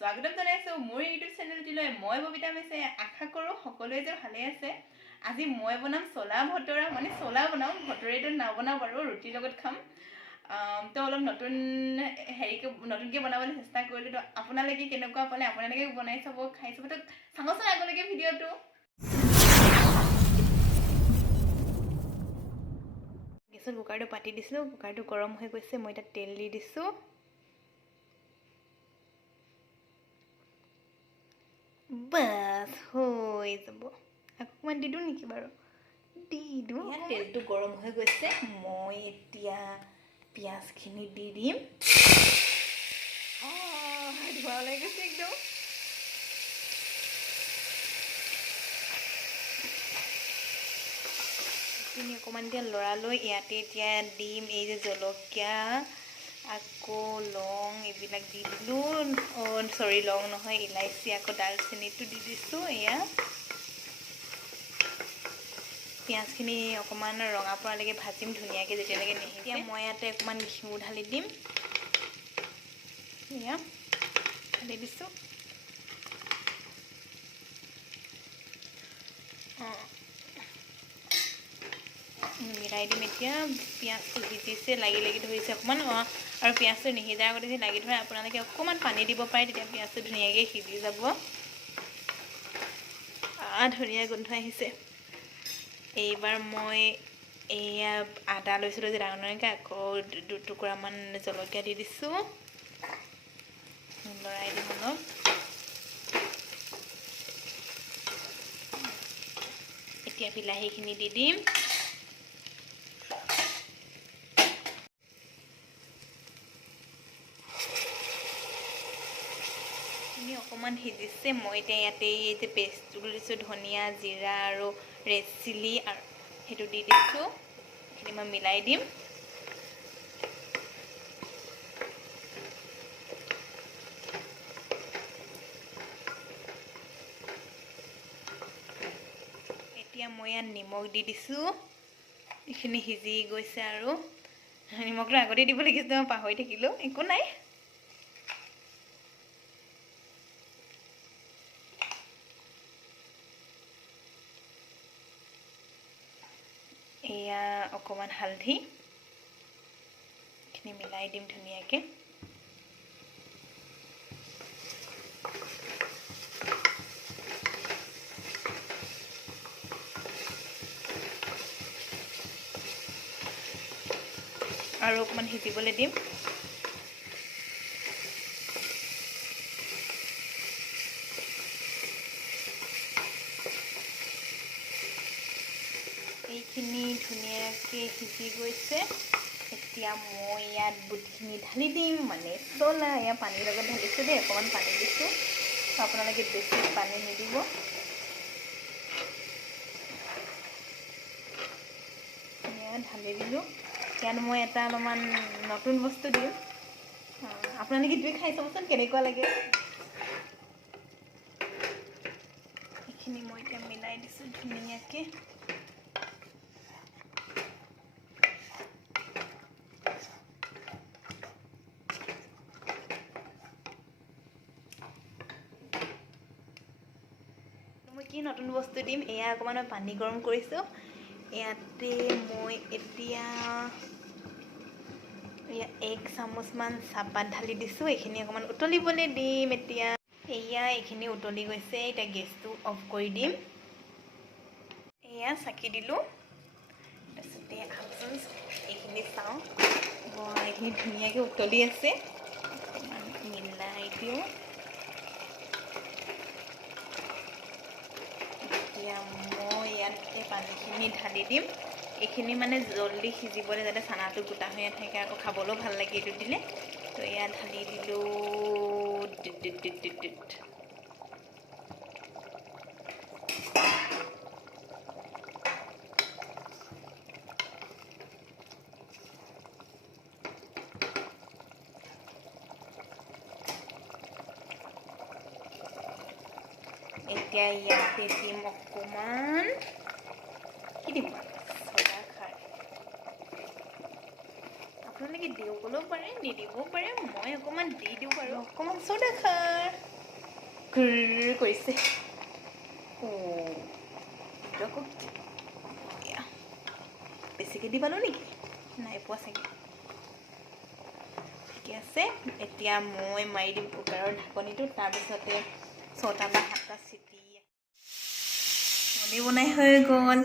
স্বাগতম জনাইছো মোৰ ইউটিউব চেনেলটিলৈ। মই ববিতা মেছে। আশা কৰোঁ সকলোৱে যে ভালে আছে। আজি মই বনাম চলা ভটৰা, মানে চলা বনাম, ভটৰেটো নবনাওঁ বাৰু, ৰুটিৰ লগত খাম। তো অলপ নতুনকৈ বনাবলৈ চেষ্টা কৰিলোঁ। তো আপোনালোকে কেনেকুৱা পালে, আপোনালোকে বনাই চাব, খাই চাব। তো চাবচোন আগলৈকে ভিডিঅ'টো। গেছত কুকাৰটো পাতি দিছিলোঁ, কুকাৰটো গৰম হৈ গৈছে। মই এতিয়া তেল দি দিছোঁ। বাস হৈ যাব। অকণমান দি দিওঁ নেকি বাৰু? দি দিওঁ। তেলটো গৰম হৈ গৈছে। মই এতিয়া পিঁয়াজখিনি দি দিম। ধোঁৱা ওলাই গৈছে একদম। এইখিনি অকণমান এতিয়া লৰালৈ ইয়াতে এতিয়া দিম এই যে জলকীয়া, আকৌ লং এইবিলাক দি দিলোঁ। চৰি, লং নহয়, ইলাইচি, আকৌ দালচেনিটো দি দিছোঁ। এয়া পিঁয়াজখিনি অকণমান ৰঙা পৰালৈকে ভাজিম ধুনীয়াকৈ, যেতিয়ালৈকে নিসিজে। মই ইয়াতে অকণমান ঘিউ ঢালি দিম। এয়া ঢালি দিছোঁ। মিলাই দিম এতিয়া। পিঁয়াজটো সিজিছে, লাগি ধৰিছে অকণমান। আৰু পিঁয়াজটো নিসিজাৰ আগতে যদি লাগি ধৰে, আপোনালোকে অকণমান পানী দিব পাৰে, তেতিয়া পিঁয়াজটো ধুনীয়াকৈ সিজি যাব। ধুনীয়া গোন্ধ আহিছে। এইবাৰ মই এয়া আদা লৈছিলোঁ যে ডাঙৰকৈ, আকৌ দুটুকুৰামান জলকীয়া দি দিছোঁ। লৰাই দিম অলপ। এতিয়া বিলাহীখিনি দি দিম। অকণমান সিজিছে। মই এতিয়া ইয়াতে এই যে পেষ্টটো দিছোঁ, ধনিয়া, জিৰা আৰু ৰেড চিলি, আৰু সেইটো দি দিছোঁ। সেইখিনি মই মিলাই দিম। এতিয়া মই ইয়াত নিমখ দি দিছোঁ। এইখিনি সিজি গৈছে আৰু নিমখটো আগতেই দিব লাগিছিলে, মই পাহৰি থাকিলোঁ। একো নাই। এয়া অকণমান হালধি, এইখিনি মিলাই দিম ধুনীয়াকৈ। আৰু অকণমান সিজিবলৈ দিম। এইখিনি ধুনীয়াকৈ সিজি গৈছে। এতিয়া মই ইয়াত বুটখিনি ঢালি দিম, মানে চলা। এয়া পানীৰ লগত ঢালিছোঁ দেই, অকণমান পানী দিছোঁ। আপোনালোকে বেছি পানী নিদিব। এয়া ঢালি দিলোঁ। ইয়াত মই এটা অলপমান নতুন বস্তু দিম। আপোনালোকে দুই খাই চাবচোন কেনেকুৱা লাগে। এইখিনি মই এতিয়া মিলাই দিছোঁ ধুনীয়াকৈ। মই কি নতুন বস্তু দিম, এয়া অকণমান মই পানী গৰম কৰিছোঁ। ইয়াতে মই এতিয়া 1 চামুচমান চাহপাত ঢালি দিছোঁ। এইখিনি অকণমান উতলিবলৈ দিম এতিয়া। এয়া এইখিনি উতলি গৈছে। এতিয়া গেছটো অফ কৰি দিম। এয়া চাকি দিলোঁ। তাৰপিছতে এইখিনি চাওঁ। এইখিনি ধুনীয়াকৈ উতলি আছে। অকণমান মিলাই দিওঁ। এতিয়া মই ইয়াত এই পানীখিনি ঢালি দিম। এইখিনি মানে জল্দি সিজিবলৈ, যাতে চানাটো গোটা হৈ নাথাকে, আকৌ খাবলৈও ভাল লাগে এইটো দিলে। তো ইয়াত ঢালি দিলোঁ। এতিয়া ইয়াতে দিম অকণমান, কি দিম বাৰু, চদা খাৰ। আপোনালোকে আপোনালোকে দিবলৈও পাৰে নিদিবও পাৰে মই অকণমান দি দিওঁ বাৰু অকণমান চ'দা খাৰ কৰিছে আকৌ বেছিকৈ দি পালোঁ নেকি নাই পোৱা চাগে ঠিকে আছে এতিয়া মই মাৰি দিম কুকাৰৰ ঢাকনিটো তাৰপিছতে 6টা বা 7টা চিটি পনীৰ বনাই হৈ গ'ল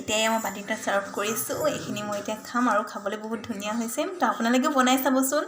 এতিয়া মই পানীটা ছাৰ্ভ কৰিছোঁ এইখিনি মই এতিয়া খাম আৰু খাবলৈ বহুত ধুনীয়া হৈছে তো আপোনালোকেও বনাই চাবচোন